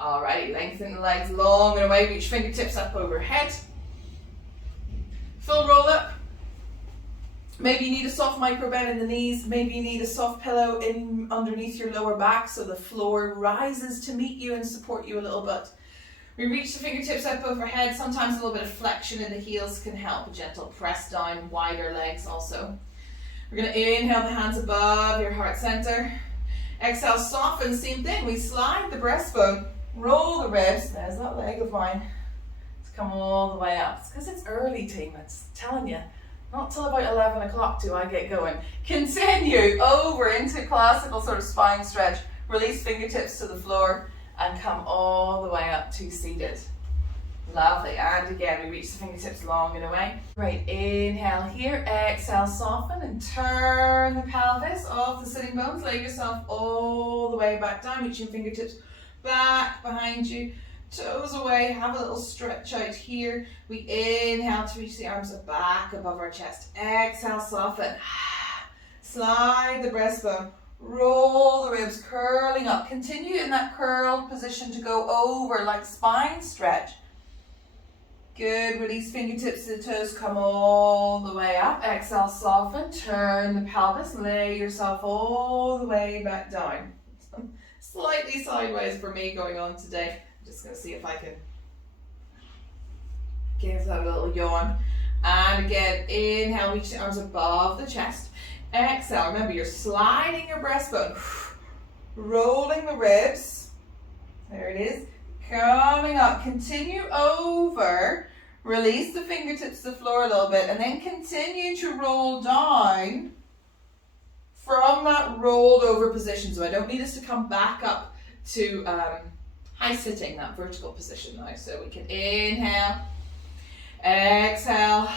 Alright, lengthen the legs long and away. Reach fingertips up overhead. Full roll up. Maybe you need a soft micro bend in the knees. Maybe you need a soft pillow in underneath your lower back so the floor rises to meet you and support you a little bit. We reach the fingertips up overhead. Sometimes a little bit of flexion in the heels can help. A gentle press down, wider legs also. We're going to inhale the hands above your heart center. Exhale, soften, same thing. We slide the breastbone, roll the ribs. There's that leg of mine. It's Come all the way up. It's because it's early, team. It's telling you. Not till about 11 o'clock do I get going. Continue over into classical sort of spine stretch. Release fingertips to the floor and come all the way up to seated. Lovely. And again, we reach the fingertips long and away. Great. Inhale here. Exhale, soften and turn the pelvis off the sitting bones. Lay yourself all the way back down, reaching fingertips back behind you. Toes away, have a little stretch out here. We inhale to reach the arms back above our chest. Exhale, soften. Slide the breastbone. Roll the ribs, curling up. Continue in that curled position to go over like spine stretch. Good, release fingertips to the toes, come all the way up. Exhale, soften, turn the pelvis, lay yourself all the way back down. Slightly sideways for me going on today. Just going to see if I can give that a little yawn. And again, inhale, reach the arms above the chest. Exhale, remember you're sliding your breastbone, rolling the ribs. There it is. Coming up, continue over. Release the fingertips to the floor a little bit and then continue to roll down from that rolled over position. So I don't need us to come back up to high sitting, that vertical position now. So we can inhale, exhale,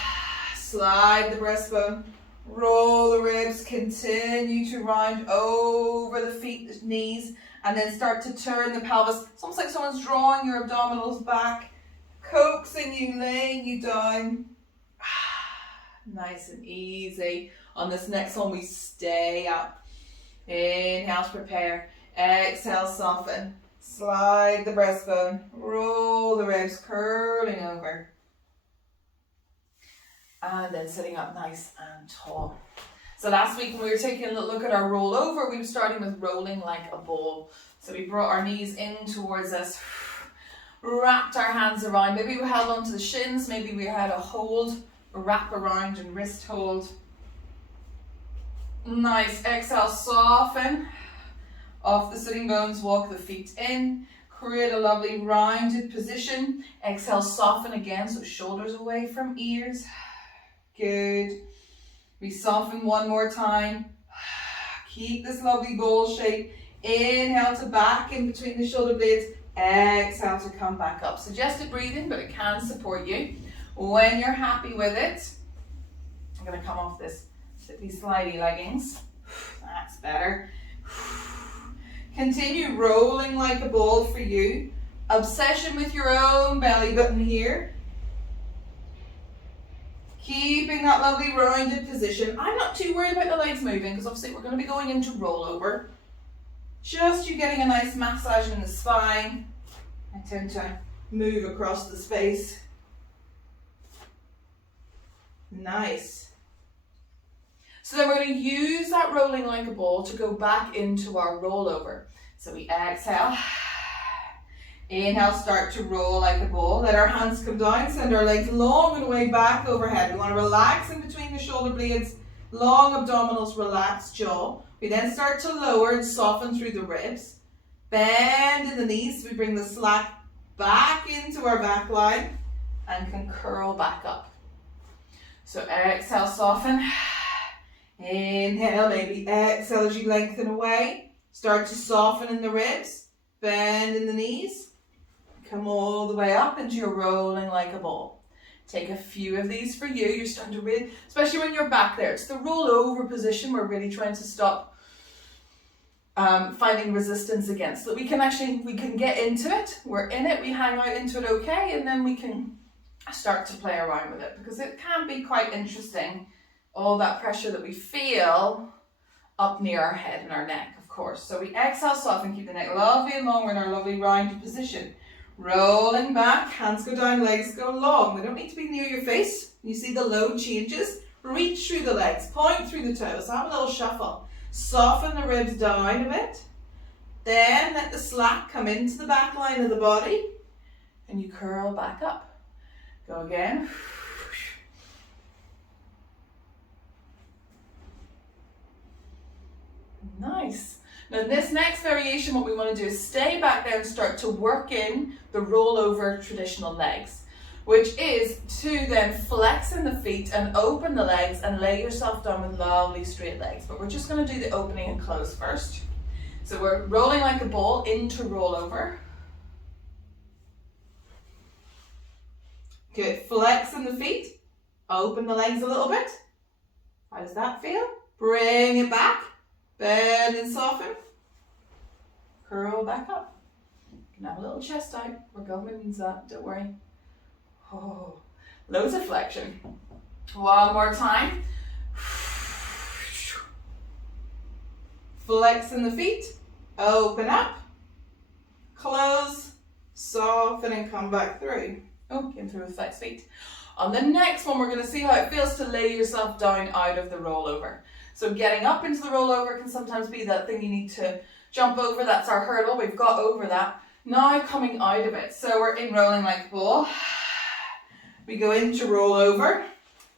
slide the breastbone, roll the ribs, continue to round over the feet, the knees, and then start to turn the pelvis. It's almost like someone's drawing your abdominals back, coaxing you, laying you down. Nice and easy. On this next one, we stay up. Inhale to prepare. Exhale, soften. Slide the breastbone, roll the ribs, curling over. And then sitting up nice and tall. So last week when we were taking a look at our roll over, we were starting with rolling like a ball. So we brought our knees in towards us, wrapped our hands around. Maybe we held onto the shins, maybe we had a hold, a wrap around and wrist hold. Nice, exhale, soften. Off the sitting bones, walk the feet in, create a lovely rounded position. Exhale, soften again, so shoulders away from ears. Good. We soften one more time. Keep this lovely bowl shape. Inhale to back in between the shoulder blades. Exhale to come back up. Suggested breathing, but it can support you. When you're happy with it, I'm going to come off this slippy slidey leggings. That's better. Continue rolling like a ball for you. Obsession with your own belly button here. Keeping that lovely rounded position. I'm not too worried about the legs moving because obviously we're going to be going into rollover. Just you getting a nice massage in the spine. I tend to move across the space. Nice. So then we're going to use that rolling like a ball to go back into our rollover. So we exhale. Inhale, start to roll like a ball. Let our hands come down, send our legs long and away back overhead. We want to relax in between the shoulder blades, long abdominals, relaxed jaw. We then start to lower and soften through the ribs. Bend in the knees. We bring the slack back into our back line and can curl back up. So exhale, soften. Inhale, maybe exhale as you lengthen away. Start to soften in the ribs. Bend in the knees. Come all the way up into your rolling like a ball. Take a few of these for you. You're starting to really, especially when you're back there. It's the roll over position we're really trying to stop finding resistance against. So that we can get into it. We're in it. We hang out into it okay. And then we can start to play around with it. Because it can be quite interesting. All that pressure that we feel up near our head and our neck, of course. So we exhale, soften, keep the neck lovely and long. We're in our lovely rounded position. Rolling back, hands go down, legs go long. They don't need to be near your face. You see the load changes. Reach through the legs, point through the toes. Have a little shuffle. Soften the ribs down a bit. Then let the slack come into the back line of the body. And you curl back up. Go again. Nice. Now this next variation, what we want to do is stay back there and start to work in the rollover traditional legs. which is to then flex in the feet and open the legs and lay yourself down with lovely straight legs. But we're just going to do the opening and close first. So we're rolling like a ball into rollover. Good. Flex in the feet. Open the legs a little bit. How does that feel? Bring it back. Bend and soften. Curl back up. You can have a little chest out. We're going means that. Don't worry. Oh, loads of flexion. One more time. Flex in the feet. Open up. Close. Soften and come back through. Oh, came through with flexed feet. On the next one, we're going to see how it feels to lay yourself down out of the rollover. So getting up into the rollover can sometimes be that thing you need to jump over. That's our hurdle. We've got over that. Now coming out of it. So we're in rolling like a ball. We go into rollover.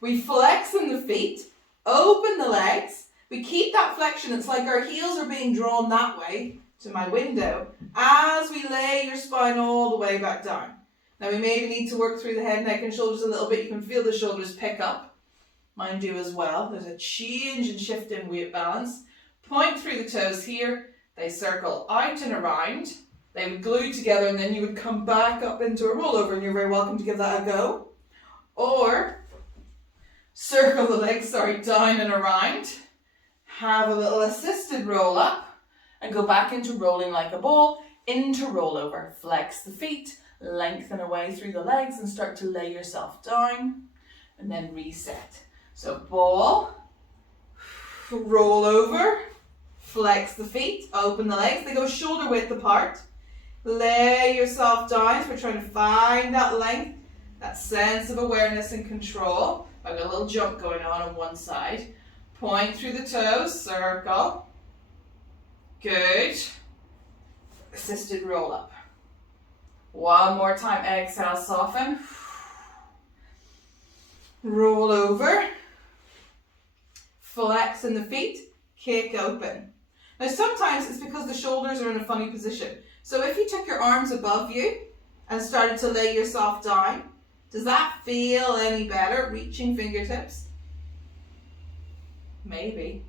We flex in the feet. Open the legs. We keep that flexion. It's like our heels are being drawn that way to my window as we lay your spine all the way back down. Now we maybe need to work through the head, neck and shoulders a little bit. You can feel the shoulders pick up. Mine do as well. There's a change and shift in weight balance. Point through the toes here. They circle out and around. They would glue together and then you would come back up into a rollover, and you're very welcome to give that a go. Or circle the legs, down and around. Have a little assisted roll up and go back into rolling like a ball, into rollover. Flex the feet, lengthen away through the legs and start to lay yourself down and then reset. So ball, roll over, flex the feet, open the legs. They go shoulder width apart. Lay yourself down. So we're trying to find that length, that sense of awareness and control. I've got a little jump going on one side. Point through the toes, circle. Good. Assisted roll up. One more time, exhale, soften. Roll over. Flex in the feet, kick open. Now sometimes it's because the shoulders are in a funny position. So if you took your arms above you and started to lay yourself down, does that feel any better? Reaching fingertips. Maybe.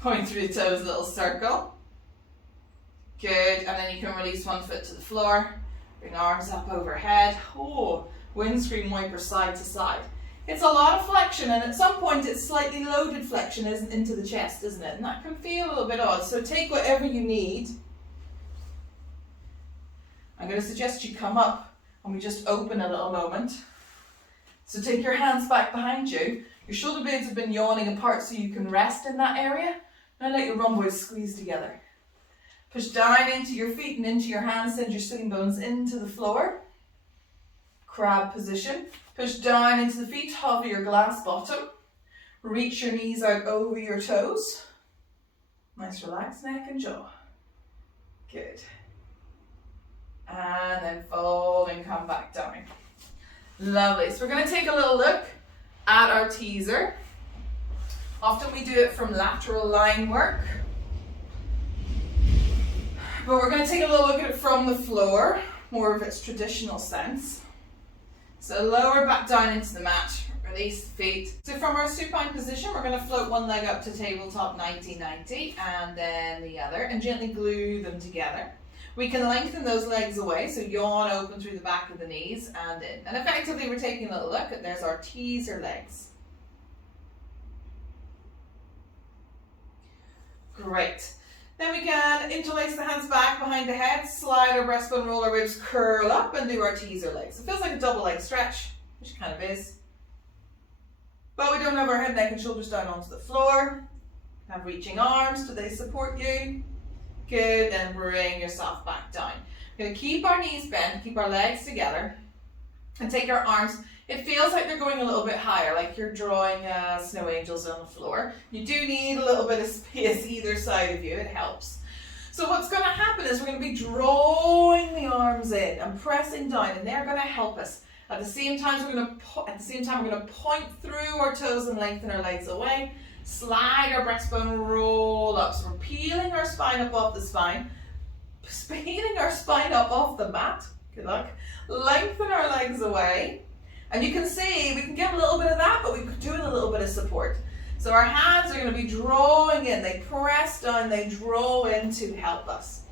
Point through the toes, little circle. Good, and then you can release one foot to the floor. Bring arms up overhead. Oh, windscreen wiper side to side. It's a lot of flexion, and at some point it's slightly loaded flexion into the chest, isn't it? And that can feel a little bit odd. So take whatever you need. I'm going to suggest you come up and we just open a little moment. So take your hands back behind you. Your shoulder blades have been yawning apart so you can rest in that area. Now let your rhomboids squeeze together. Push down into your feet and into your hands. Send your sitting bones into the floor. Crab position. Push down into the feet. Hover your glass bottom. Reach your knees out over your toes. Nice relaxed neck and jaw. Good. And then fold and come back down. Lovely. So we're going to take a little look at our teaser. Often we do it from lateral line work, but we're going to take a little look at it from the floor, more of its traditional sense. So lower back down into the mat, release the feet. So from our supine position, we're going to float one leg up to tabletop 90-90 and then the other, and gently glue them together. We can lengthen those legs away, so yawn open through the back of the knees and in. And effectively we're taking a little look at, there's our teaser legs. Great. Then we can interlace the hands back behind the head, slide our breastbone, roll our ribs, curl up and do our teaser legs. It feels like a double leg stretch, which it kind of is. But we don't have our head, neck and shoulders down onto the floor. Have reaching arms, do they support you? Good, then bring yourself back down. We're going to keep our knees bent, keep our legs together, and take our arms. It feels like they're going a little bit higher, like you're drawing snow angels on the floor. You do need a little bit of space either side of you, it helps. So what's going to happen is we're going to be drawing the arms in and pressing down, and they're going to help us. At the same time, we're going to point through our toes and lengthen our legs away. Slide our breastbone, roll up. So we're peeling our spine up off the spine, peeling our spine up off the mat. Good luck. Lengthen our legs away. And you can see, we can give a little bit of that, but we could do it a little bit of support. So our hands are going to be drawing in, they press down, they draw in to help us.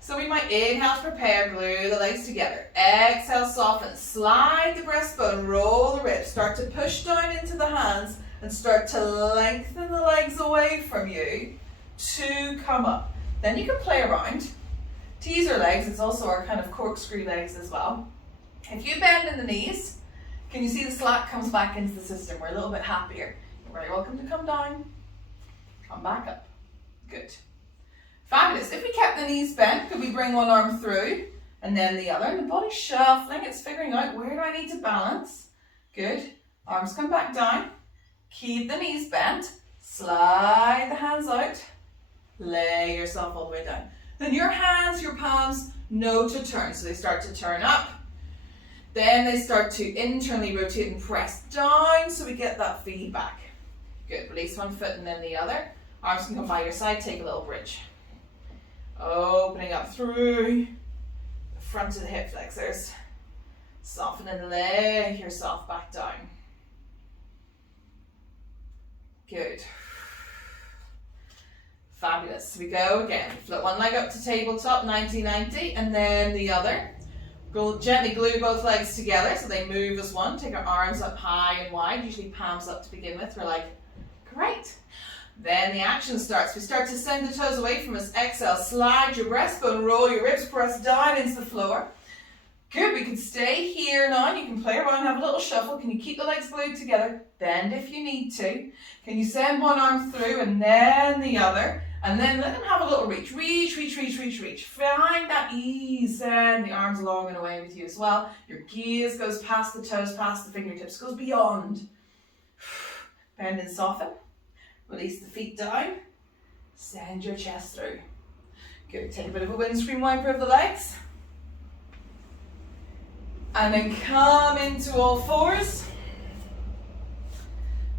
So we might inhale to prepare, glue the legs together. Exhale, soften, slide the breastbone, roll the ribs. Start to push down into the hands and start to lengthen the legs away from you to come up. Then you can play around. Teaser legs, it's also our kind of corkscrew legs as well. If you bend in the knees, can you see the slack comes back into the system? We're a little bit happier. You're very welcome to come down, come back up. Good. Fabulous. If we kept the knees bent, could we bring one arm through and then the other? And the body's shuffling, it's figuring out where do I need to balance. Good. Arms come back down. Keep the knees bent. Slide the hands out. Lay yourself all the way down. Then your hands, your palms know to turn. So they start to turn up. Then they start to internally rotate and press down so we get that feedback. Good. Release one foot and then the other. Arms can come by your side. Take a little bridge. Opening up through the front of the hip flexors. Soften and lay yourself back down. Good. Fabulous. We go again. Flip one leg up to tabletop, 90-90, and then the other. Go gently glue both legs together so they move as one. Take our arms up high and wide, usually palms up to begin with. We're like, great. Then the action starts. We start to send the toes away from us. Exhale, slide your breastbone, roll your ribs, press down into the floor. Good, we can stay here now. You can play around, have a little shuffle. Can you keep the legs glued together? Bend if you need to. Can you send one arm through and then the other? And then let them have a little reach. Reach, reach, reach, reach, reach. Find that ease. Send the arms along and away with you as well. Your gaze goes past the toes, past the fingertips, goes beyond. Bend and soften. Release the feet down. Send your chest through. Good. Take a bit of a windscreen wiper of the legs. And then come into all fours.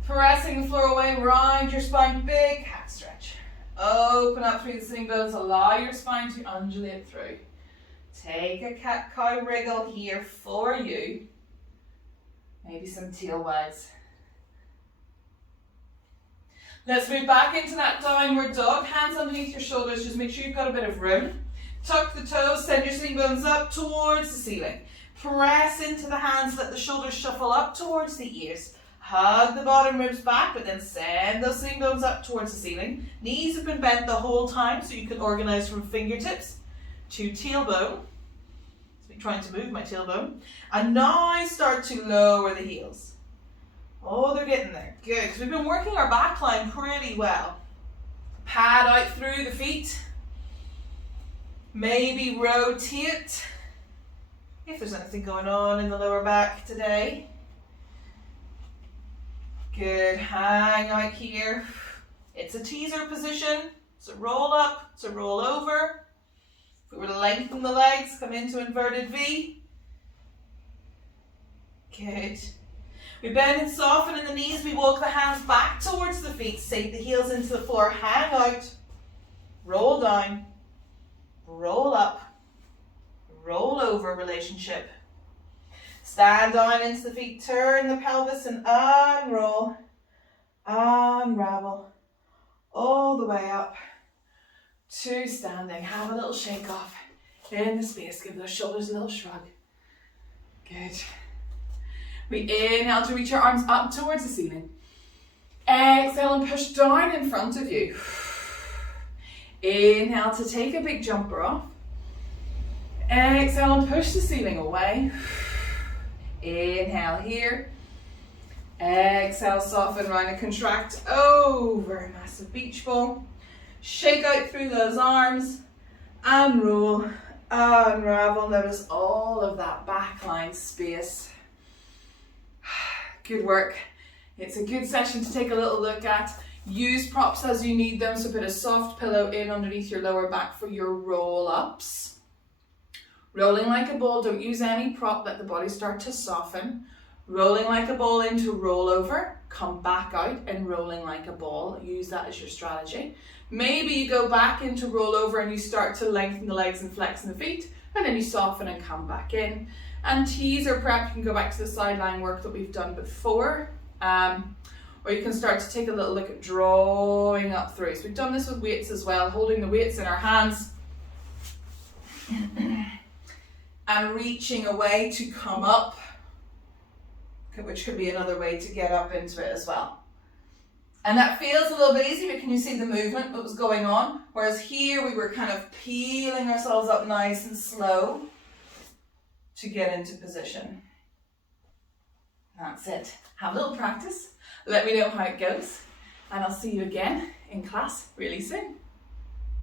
Pressing the floor away, round your spine, big cat stretch. Open up through the sitting bones, allow your spine to undulate through. Take a cat-cow wriggle here for you. Maybe some tail wags. Let's move back into that downward dog. Hands underneath your shoulders, just make sure you've got a bit of room. Tuck the toes, send your sitting bones up towards the ceiling. Press into the hands, let the shoulders shuffle up towards the ears. Hug the bottom ribs back, but then send those sitting bones up towards the ceiling. Knees have been bent the whole time, so you can organize from fingertips to tailbone. So I'm trying to move my tailbone. And now I start to lower the heels. Oh, they're getting there. Good, because we've been working our back line pretty well. Pad out through the feet. Maybe rotate if there's anything going on in the lower back today. Good, hang out here. It's a teaser position. It's a roll up, it's a roll over. If we were to lengthen the legs, come into inverted V. Good. We bend and soften in the knees. We walk the hands back towards the feet. Sink the heels into the floor. Hang out. Roll down. Roll up. Roll over relationship. Stand down into the feet. Turn the pelvis and unroll. Unravel. All the way up to standing. Have a little shake off in the space. Give those shoulders a little shrug. Good. We inhale to reach your arms up towards the ceiling. Exhale and push down in front of you. Inhale to take a big jumper off. Exhale and push the ceiling away. Inhale here. Exhale, soften, round and contract over a massive beach ball. Shake out through those arms. Unroll, unravel. Notice all of that backline space. Good work. It's a good session to take a little look at. Use props as you need them. So put a soft pillow in underneath your lower back for your roll-ups. Rolling like a ball. Don't use any prop. Let the body start to soften. Rolling like a ball into roll over. Come back out and rolling like a ball. Use that as your strategy. Maybe you go back into rollover and you start to lengthen the legs and flex the feet, and then you soften and come back in. And teaser prep, you can go back to the sideline work that we've done before, or you can start to take a little look at drawing up through. So we've done this with weights as well, holding the weights in our hands and reaching away to come up, which could be another way to get up into it as well. And that feels a little bit easy, but can you see the movement that was going on? Whereas here we were kind of peeling ourselves up nice and slow to get into position. That's it. Have a little practice. Let me know how it goes, and I'll see you again in class really soon.